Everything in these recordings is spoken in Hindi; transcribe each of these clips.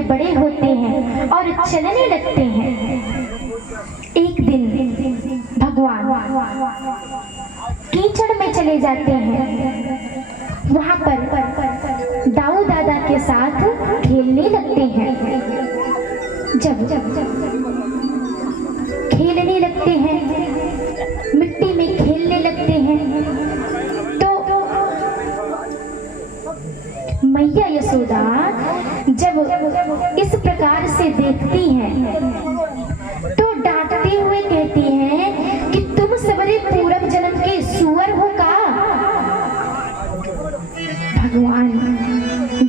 धीरे बड़े होते हैं और चलने लगते हैं। एक दिन भगवान कीचड़ में चले जाते हैं। वहां पर दाऊ दादा के साथ खेलने लगते हैं। जब खेलने लगते हैं, मिट्टी में खेलने लगते हैं, तो मैया यशोदा जब इस प्रकार से देखती हैं तो डांटते हुए कहती हैं कि तुम सबरे पूर्व जन्म के सुअर हो का। भगवान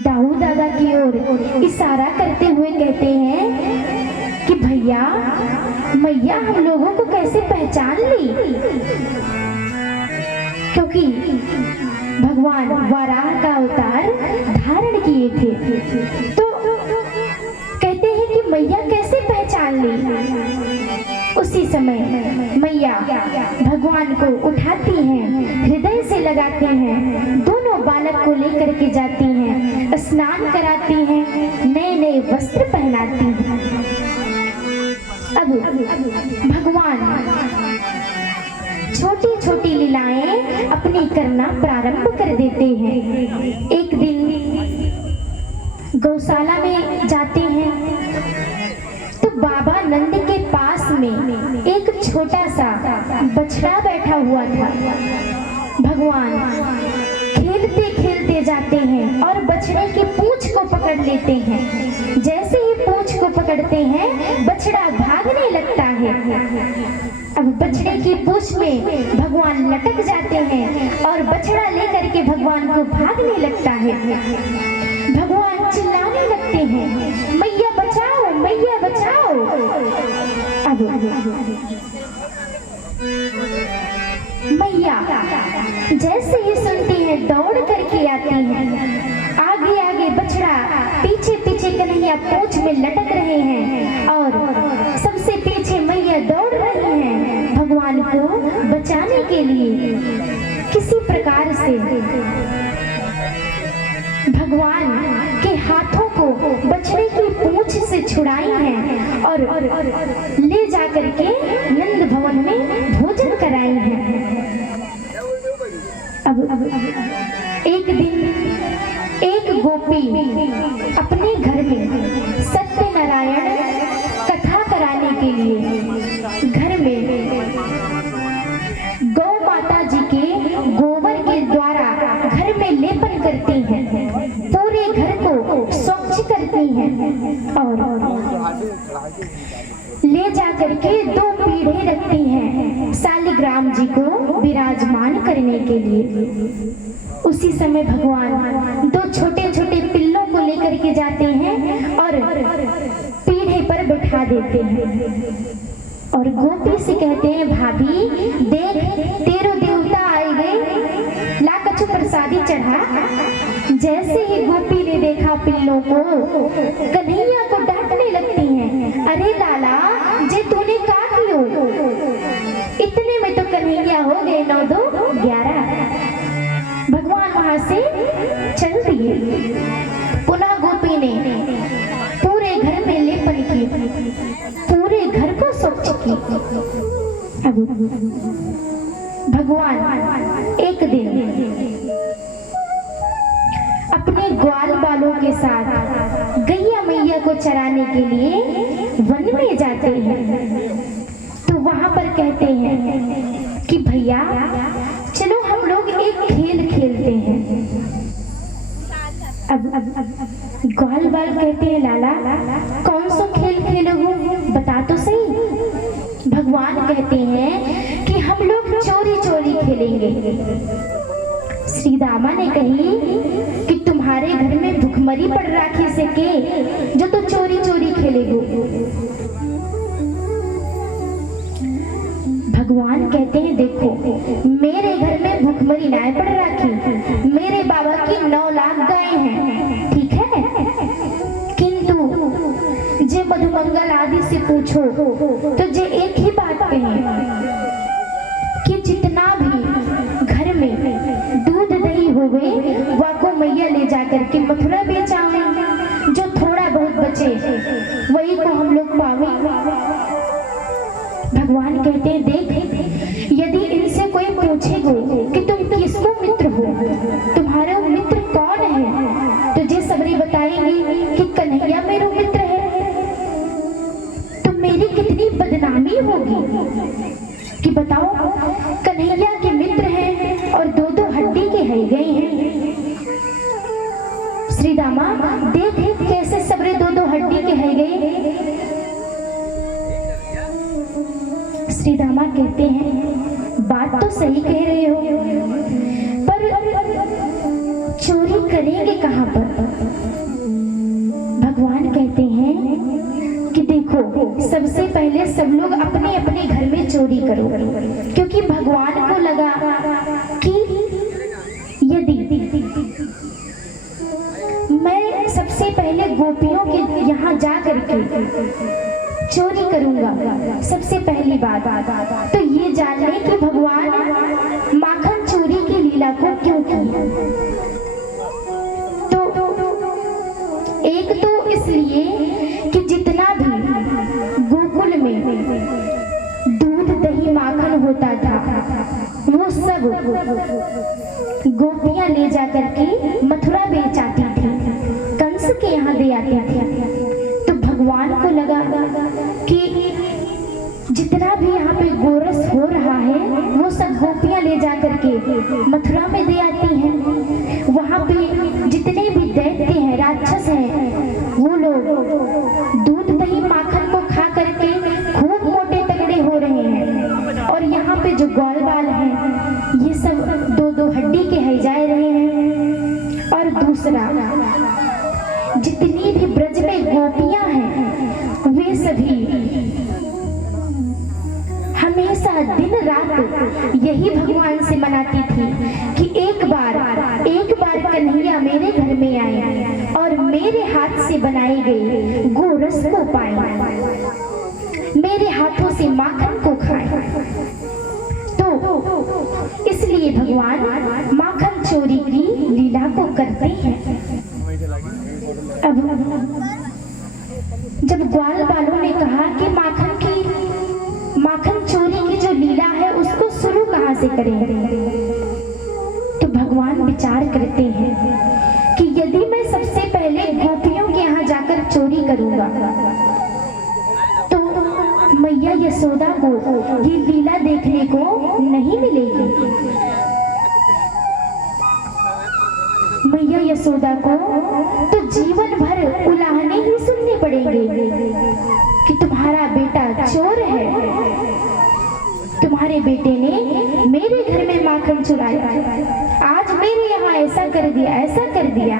दाऊ दादा की ओर इशारा करते हुए कहते हैं कि भैया मैया हम लोगों को कैसे पहचान ली, क्योंकि भगवान वराह का अवतार धारण किए थे। तो कहते हैं कि मैया कैसे पहचान ली। उसी समय मैया भगवान को उठाती हैं, हृदय से लगाती हैं, दोनों बालक को लेकर के जाती हैं, स्नान कराती हैं, नए नए वस्त्र पहनाती हैं। अब भगवान छोटी छोटी लीलाएं अपनी करना प्रारंभ कर देते हैं। एक दिन गौशाला में जाते हैं तो बाबा नंद के पास में एक छोटा सा बछड़ा बैठा हुआ था। भगवान खेलते खेलते जाते हैं और बछड़े की पूंछ को पकड़ लेते हैं। जैसे ही पूंछ को पकड़ते हैं बछड़ा भागने लगता है। अब बछड़े की पूंछ में भगवान लटक जाते हैं और बछड़ा लेकर के भगवान को भागने लगता है। भगवान चिल्लाने लगते हैं, मैया बचाओ, मैया बचाओ। अब मैया जैसे ही सुनती हैं दौड़ करके आती हैं। आगे आगे बछड़ा, पीछे पीछे कन्हैया पूंछ में लटक रहे हैं और सबसे पीछे मैया दौड़ रही हैं भगवान को बचाने के लिए। किसी प्रकार से भगवान के हाथों को बछड़े की पूंछ से छुड़ाई हैं और ले जाकर के नंद भवन में भोजन कराई हैं। अब एक दिन एक गोपी अपने घर में सत्यनारायण कथा कराने के लिए घर में गौ माता जी के गोबर के द्वारा घर में लेपन करती हैं, पूरे घर को स्वच्छ करती हैं और ले जाकर के 2 पीढ़े रखती हैं शालिग्राम जी को विराजमान करने के लिए। उसी समय भगवान 2 छोटे छोटे पिल्लों को लेकर के जाते हैं और पीढ़े पर बैठा देते हैं और गोपी से कहते हैं, भाभी देख तेरो देवता आए गए, ला कछु प्रसादी चढ़ा। जैसे ही गोपी ने देखा पिल्लों को, कन्हैया को डांटने लगती हैं, अरे लाला जे तूने का कियो। इतने में तो कन्हैया हो गए 9 2 11। भगवान वहां से चल दिए। पुनः गोपी ने पूरे घर में लेपन की, पूरे घर को स्वच्छ की। भगवान एक दिन अपने ग्वाल बालों के साथ गैया मैया को चराने के लिए वन में जाते हैं। तो वहां पर कहते हैं कि भैया चलो हम लोग एक खेल खेलते हैं। अब ग्वाल बाल कहते हैं, लाला कौन सा खेल खेलोगे, बता तो सही। भगवान कहते हैं कि हम लोग चोरी चोरी खेलेंगे। श्री दामा ने कही कि तुम्हारे घर में भुखमरी पड़ राखी से के जो तो चोरी चोरी खेलेगो। भगवान कहते हैं, देखो मेरे घर में भुखमरी ना पड़ राखी, मेरे बाबा की 9 लाख गायें हैं, ठीक है। किंतु जे मधुमंगल आदि से पूछो तो जे एक ही बात कहें कि जितना भी घर में दूध दही होवे वाको मैया ले जाकर के मथुरा बेचावे, जो थोड़ा बहुत बचे बचे वही को हम लोग पावे। भगवान कहते हैं देख, यदि इनसे कोई पूछेगा कि तुम किसको मित्र हो, तुम्हारा मित्र कौन है, तो जे सबरी बताएंगे कि कन्हैया मेरा मित्र है, तो मेरी कितनी बदनामी होगी कि बताओ कन्हैया के मित्र हैं और दो दो हड्डी के है गए हैं। श्री दामा देख कैसे सबरे दो दो हड्डी के है गए। श्री दामा कहते हैं बात तो सही कह रहे हो, पर चोरी करेंगे कहां पर? भगवान कहते हैं कि देखो सबसे पहले सब लोग अपने अपने घर में चोरी करो, क्योंकि भगवान को लगा कि यदि मैं सबसे पहले गोपियों के यहाँ जा करके चोरी करूंगा, सबसे पहली बात तो ये जानने कि भगवान माखन चोरी की लीला को क्यों किया। तो एक तो इसलिए कि जितना भी गोकुल में दूध दही माखन होता था वो सब गोपियां ले जाकर के मथुरा बेचाती थी, कंस के यहाँ दे आती थी। तो भगवान को लगा कि जितना भी यहाँ पे गोरस हो रहा है वो सब गोपियां ले जाकर के मथुरा में दे आती हैं। वहाँ पे जितने भी दैत्य हैं, राक्षस हैं, वो लोग दूध दही माखन को खा करके खूब मोटे तगड़े हो रहे हैं, और यहाँ पे जो ग्वाल बाल हैं ये सब दो दो हड्डी के है जा रहे हैं। और दूसरा, जितनी भी ब्रज में गोपियां हैं वे सभी हमेशा दिन रात यही भगवान से मनाती थी कि एक बार कन्हैया मेरे घर में आए और मेरे हाथ से बनाई गई गोरस को पाए, मेरे हाथों से माखन को खाए। तो इसलिए भगवान माखन चोरी की लीला को करते हैं। अब जब ग्वाल बालों ने कहा कि माखन चोरी की जो लीला है उसको शुरू कहां से करें, तो भगवान विचार करते हैं कि यदि मैं सबसे पहले गोपियों के यहाँ जाकर चोरी करूंगा तो मैया यशोदा को ये लीला देखने को नहीं मिलेगी। मैया यशोदा को तो जीवन भर उलाहने ही सुनने पड़ेंगे कि तुम्हारा बेटा चोर है, तुम्हारे बेटे ने मेरे घर में माखन चुराया, आज मेरे यहाँ ऐसा कर दिया, ऐसा कर दिया।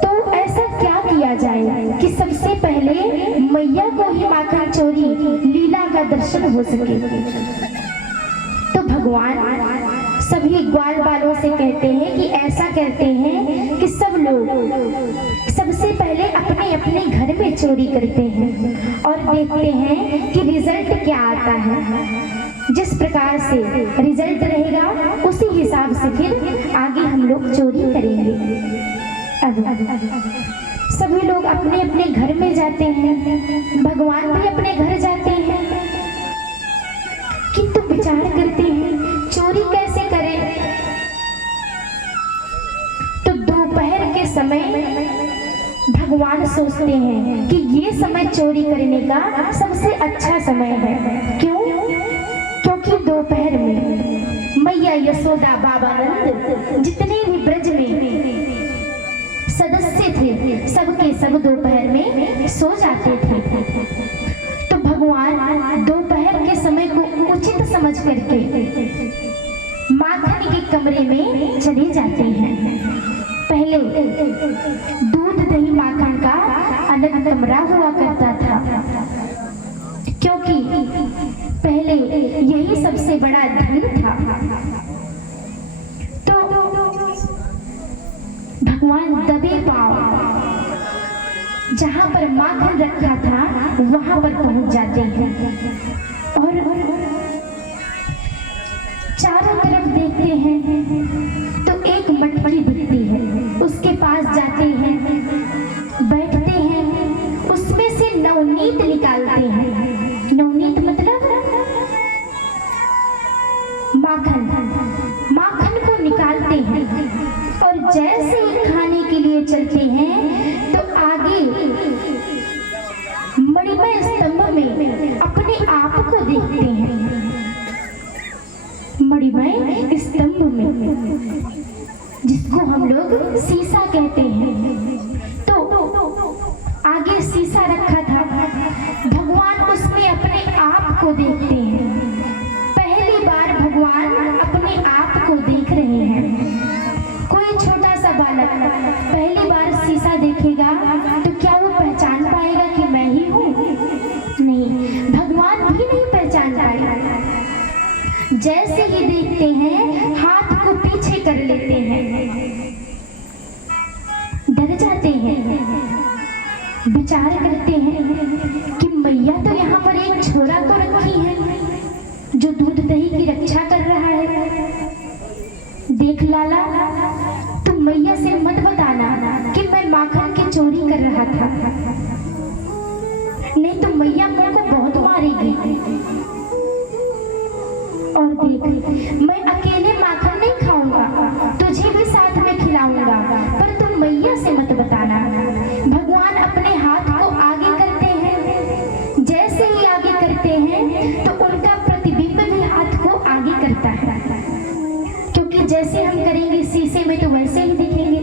तो ऐसा क्या किया जाए कि सबसे पहले मैया को ही माखन चोरी लीला का दर्शन हो सके। तो भगवान सभी ग्वाल बालों से कहते हैं कि ऐसा करते हैं कि सब लोग सबसे पहले अपने अपने घर में चोरी करते हैं और देखते हैं कि रिजल्ट क्या आता है। जिस प्रकार से रिजल्ट रहेगा उसी हिसाब से फिर आगे हम लोग चोरी करेंगे। अब सभी लोग अपने अपने घर में जाते हैं, भगवान भी अपने घर जाते हैं, किंतु विचार करते हैं चोरी कैसे करें। तो दोपहर के समय भगवान सोचते हैं कि ये समय चोरी करने का सबसे अच्छा समय है। क्यों? क्योंकि दोपहर में मैया यशोदा, बाबा नंद, जितने भी ब्रज में सदस्य थे सबके सब दोपहर में सो जाते थे। तो भगवान दोपहर के समय को उचित समझ करके माखन के कमरे में चले जाते हैं। पहले दूध दही माखन का अलग कमरा हुआ करता था, क्योंकि पहले यही सबसे बड़ा धन था। तो भगवान दबे पांव जहां पर माखन रखा था वहां पर पहुंच जाते हैं और चारों तरफ देखते हैं तो एक मटकी दिखती है, उसके पास जाते हैं लिए चलते हैं तो आगे मणिमय स्तंभ में अपने आप को देखते हैं। मणिमय स्तंभ में, जिसको हम लोग शीशा कहते हैं, तो आगे शीशा रखा था, भगवान उसमें अपने आप को देखते हैं। पहली बार भगवान अपने आप को देख रहे हैं। कोई छोटा सा बालक पहली बार शीशा देखेगा तो क्या वो पहचान पाएगा कि मैं ही हूँ? नहीं, भगवान भी नहीं पहचान पाएगा। जैसे ही देखते हैं हाथ को पीछे कर लेते हैं, डर जाते हैं, विचार करते हैं कि मैया तो यहाँ पर एक छोरा को रखी है जो दूध दही की रक्षा कर रहा है। देख लाला, तुम मैया से मत बताना कि मैं माखन की चोरी कर रहा था, नहीं तो मैया मुझको बहुत मारेगी। और देख, मैं अकेले माखन नहीं खाऊंगा, तुझे भी साथ में खिलाऊंगा, पर तुम मैया से मत बताना। भगवान अपने हाथ को आगे करते हैं, जैसे ही आगे करते हैं तो उनका प्रतिबिंब भी हाथ को आगे करता है, क्योंकि जैसे हम करेंगे शीशे में तो वैसे ही दिखेंगे।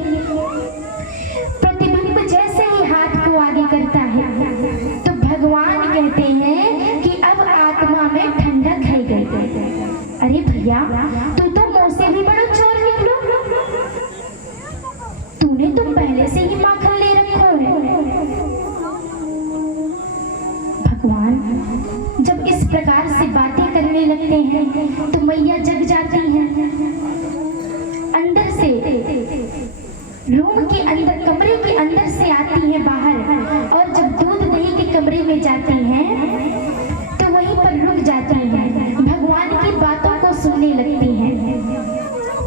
प्रतिबिंब जैसे ही हाथ को आगे करता है तो भगवान कहते हैं कि अब आत्मा में ठंडक है गई। अरे भैया, तू तो मुंह से भी बड़ा चोर निकलो, तूने तो पहले से ही माखन ले रखो है। भगवान जब इस प्रकार से बातें करने लगते हैं तो मैया जग जाती हैं। अंदर से, रूम के अंदर, कमरे के अंदर से आती हैं बाहर, और जब दूध दही के कमरे में जाती हैं तो वहीं पर रुक जाती हैं, भगवान की बातों को सुनने लगती हैं।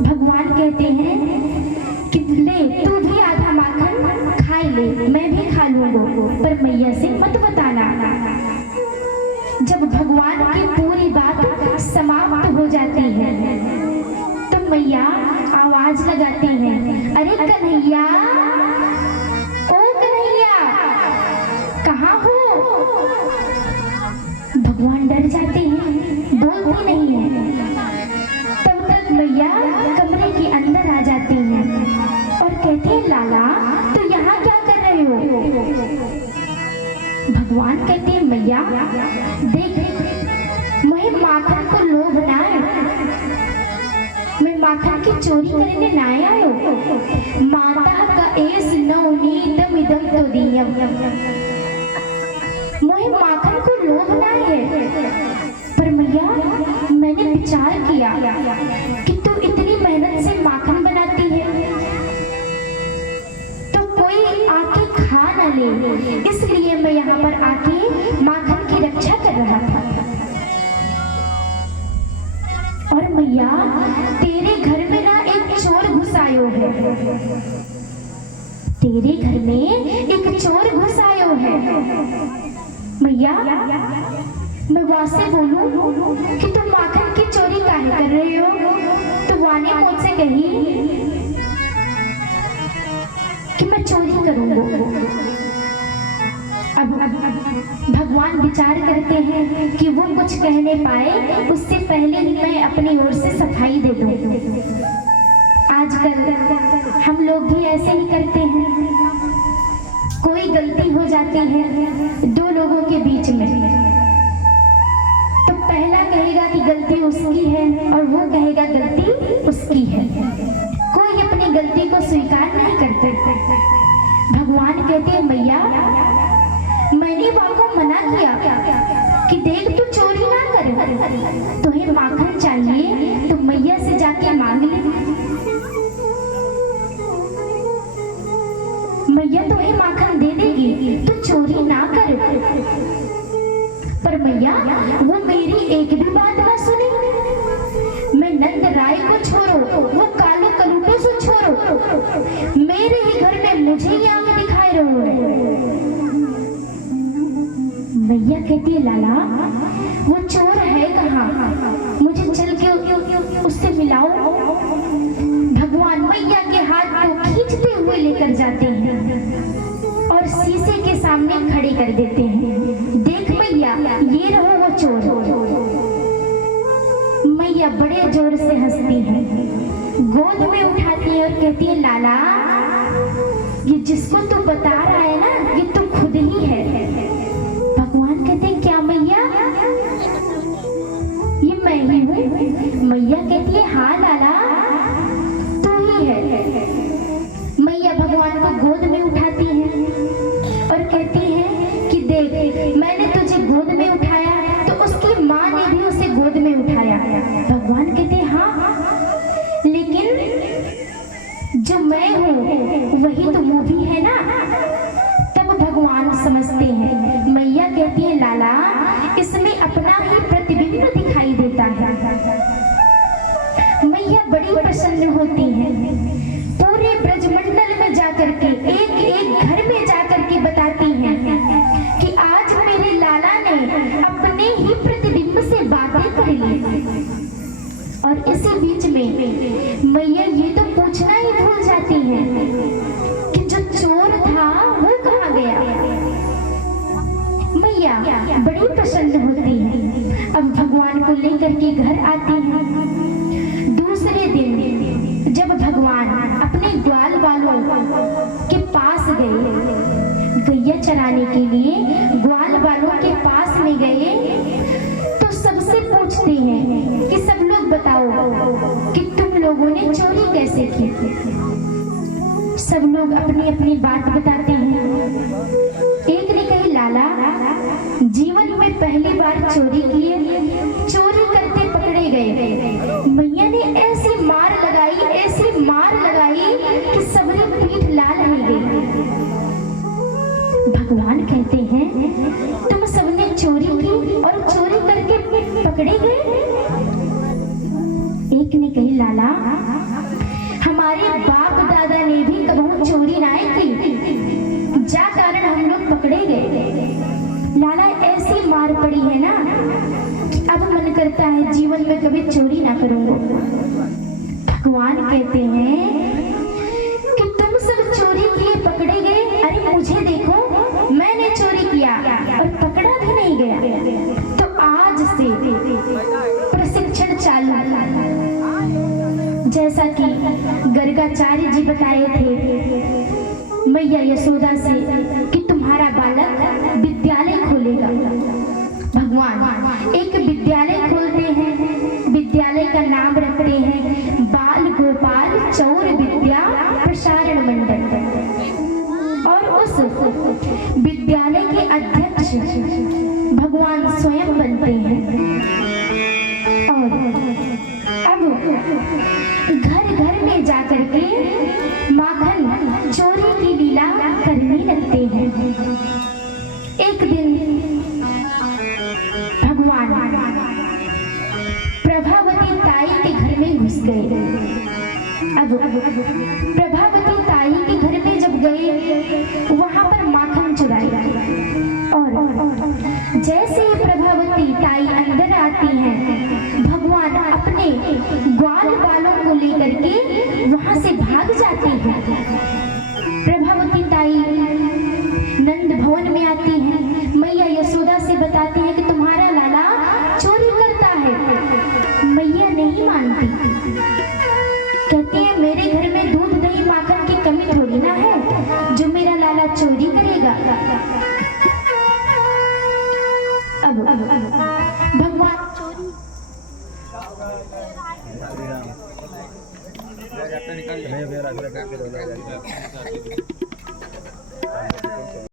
भगवान कहते हैं कि ले, तू भी आधा माखन खा ले, मैं भी खा लूंगा, पर मैया से मत बताना। जब भगवान की पूरी बात समाप्त हो जाती है तो मैया आवाज लगाते हैं, अरे कन्हैया, ओ कन्हैया, कहाँ हो? भगवान डर जाते हैं, बोलते नहीं है। तब तक मैया कमरे के अंदर आ जाती हैं और कहते हैं, लाला, तो यहाँ क्या कर रहे हो? भगवान कहते हैं, मैया देख, मैं माखन को लोभ ना है, मैं माखन की चोरी करने ना आयो। माता का एस नवनीतम इदम तो दियम, मोहे माखन को लोभ ना है, पर मैया मैंने विचार किया कि तू इतनी मेहनत से माखन बनाती है तो कोई आके खा ना ले, इसलिए मैं यहाँ पर आके माखन की रक्षा कर रहा था। और मैया, तेरे घर में ना एक चोर घुस आयो है, तेरे घर में एक चोर घुस आयो है। मैया, मैं वहां से बोलूं कि तुम माखन की चोरी काहे कर रहे हो? तो वाने मुझसे कही कि मैं चोरी करूंगा। अब भगवान विचार करते हैं कि वो कुछ कहने पाए उससे पहले ही मैं अपनी ओर से सफाई दे दूं। आजकल हम लोग भी ऐसे ही करते हैं, कोई गलती हो जाती है दो लोगों के बीच में तो पहला कहेगा कि गलती उसकी है और वो कहेगा गलती उसकी है, कोई अपनी गलती को स्वीकार नहीं करते। भगवान कहते हैं, मैया मैंने वहां को मना किया कि देख तू चोरी ना कर, तुम्हें माखन चाहिए तो मैया से जाके मांग ले, मैया तुम्हें माखन दे देगी, तू चोरी ना कर। पर मैया वो मेरी एक भी बात ना सुनी, मैं नंद राय को छोड़ो, वो कालो कलूटे से छोड़ो, मेरे ही घर में मुझे ही आंख दिखाए रहो। मैया कहती है, लाला वो चोर है कहाँ, मुझे चल के उससे मिलाओ। भगवान मैया के हाथ को खींचते हुए लेकर जाते हैं और शीशे के सामने खड़े कर देते हैं। देख मैया, ये रहो वो चोर। मैया बड़े जोर से हंसती है, गोद में उठाती है और कहती है, लाला, ये जिसको तू बता रहा है ना, ये तो खुद ही है। भगवान कहते हैं, क्या मैया? ये मैं ही हूँ। मैया कहती है, हाँ लाला, तू ही है। मैया भगवान को गोद में उठाती है और कहती है कि देख, मैंने तुझे गोद में उठाया तो उसकी माँ ने भी उसे गोद में उठाया। भगवान कहते हैं, हाँ, लेकिन जो मैं हूँ वही तो वो भी है ना। तब भगवान समझते हैं। मैया कहती है, लाला, इसमें अपना ही प्रतिबिंब दिखाई देता है। मैया बड़ी प्रसन्न होती है, पूरे ब्रजमंडल में जाकर के एक एक घर में जाकर के बताती हैं कि आज मेरे लाला ने अपने ही प्रतिबिंब से बातें कर ली। और इसी बीच में मैया ये तो पूछना ही भूल जाती हैं कि जो चोर था वो कहाँ गया। मैया बड़ी प्रसन्न होती है। अब भगवान को लेकर के घर आती है। दूसरे दिन जब भगवान अपने ग्वाल वालों के पास गए, गैया चराने के लिए ग्वाल वालों के पास में गए, तो सबसे पूछते हैं कि सब लोग बताओ कि तुम लोगों ने चोरी कैसे की। सब लोग अपनी अपनी बात बताते हैं। एक ने कही, लाला, जीवन में पहली बार चोरी की है, चोरी करते पकड़े गए। मैया ने ऐसी मार लगाई कि सबरी पीठ लाल हो गई। भगवान कहते हैं, तुम सबने चोरी की और चोरी करके पकड़े गए। एक ने कही, लाला, हमारे बाप दादा ने भी कभी चोरी ना की, जा कारण हम लोग पकड़े गए। लाला, ऐसी मार पड़ी है ना कि अब मन करता है जीवन में कभी चोरी ना करूंगा। भगवान कहते हैं कि तुम सब चोरी किए पकड़े गए, अरे मुझे देखो, मैंने चोरी किया और पकड़ा भी नहीं गया। तो आज से प्रशिक्षण चालू। जैसा कि गर्गाचार्य जी बताए थे मैया यशोदा से कि तुम्हारा बालक विद्यालय खोलेगा। भगवान एक विद्यालय खोलते हैं, विद्यालय का नाम रखते हैं बाल गोपाल चौर विद्या प्रसारण मंडल। और उस विद्यालय के अध्यक्ष भगवान स्वयं बनते हैं। और अब घर घर में जाकर के माखन चोरी की लीला करने लगते हैं। एक दिन भगवान प्रभावती ताई के घर में घुस गए। अब प्रभावती ताई के घर में जब गए, वहां पर माखन चुराया। और जैसे ही प्रभावती ताई अंदर आती हैं, भगवान अपने ग्वाल वालों को लेकर के वहां से भाग जाते हैं। प्रभावती ताई नंद भवन में आती हैं। मैया यशोदा से बताती है कि तुम्हारा लाला चोरी करता है। मैया नहीं मानती, कहती है मेरे घर में दूध दही माखन की कमी थोड़ी ना है जो मेरा लाला चोरी करेगा। अब भगवान चोरी